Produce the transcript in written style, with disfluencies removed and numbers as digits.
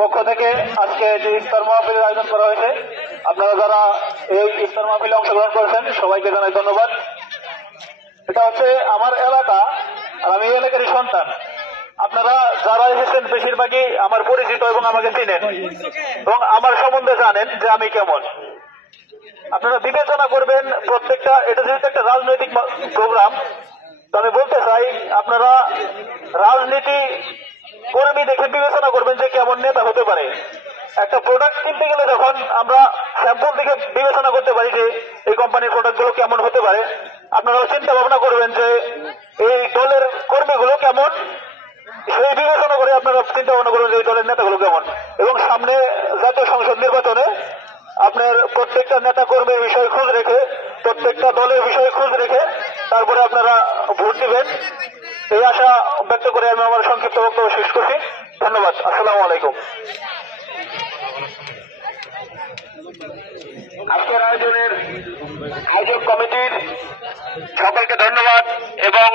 পক্ষ থেকে আজকে যে ইফতার মাহফিলের আয়োজন করা হয়েছে, আপনারা যারা এই ইফতার মাহফিলে অংশগ্রহণ করেছেন সবাইকে জানাই ধন্যবাদ। এটা হচ্ছে আমার এলাকা আর আমি এই এলাকারই সন্তান। আপনারা যারা এসেছেন বেশিরভাগই আমার পরিচিত এবং আমাকে চিনেন এবং আমার সম্বন্ধে জানেন যে আমি কেমন। আপনারা বিবেচনা করবেন প্রত্যেকটা, এটা যেহেতু একটা রাজনৈতিক প্রোগ্রাম, তো আমি বলতে চাই আপনারা রাজনীতি কর্মী দেখে বিবেচনা করবেন যে কেমন নেতা হতে পারে। একটা প্রোডাক্ট কিনতে গেলে যখন আমরা স্যাম্পল দেখে বিবেচনা করতে পারি যে এই কোম্পানির প্রোডাক্টগুলো কেমন হতে পারে, আপনারাও চিন্তা ভাবনা করবেন যে এই দলের কর্মীগুলো কেমন, সেই বিবেচনা করে আপনারা চিন্তা ভাবনা করবেন যে এই দলের নেতাগুলো কেমন। এবং সামনে জাতীয় সংসদ নির্বাচনে আপনার প্রত্যেকটা নেতা কর্মীর বিষয়ে খোঁজ রেখে, প্রত্যেকটা দলের বিষয়ে খোঁজ রেখে তারপরে আপনারা ভোট দিবেন, এই আশা ব্যক্ত করে আমি আমার সংক্ষিপ্ত বক্তব্য শেষ করছি। ধন্যবাদ। আসসালামু আলাইকুম। আজকের আয়োজনের আয়োজক কমিটির সকলকে ধন্যবাদ এবং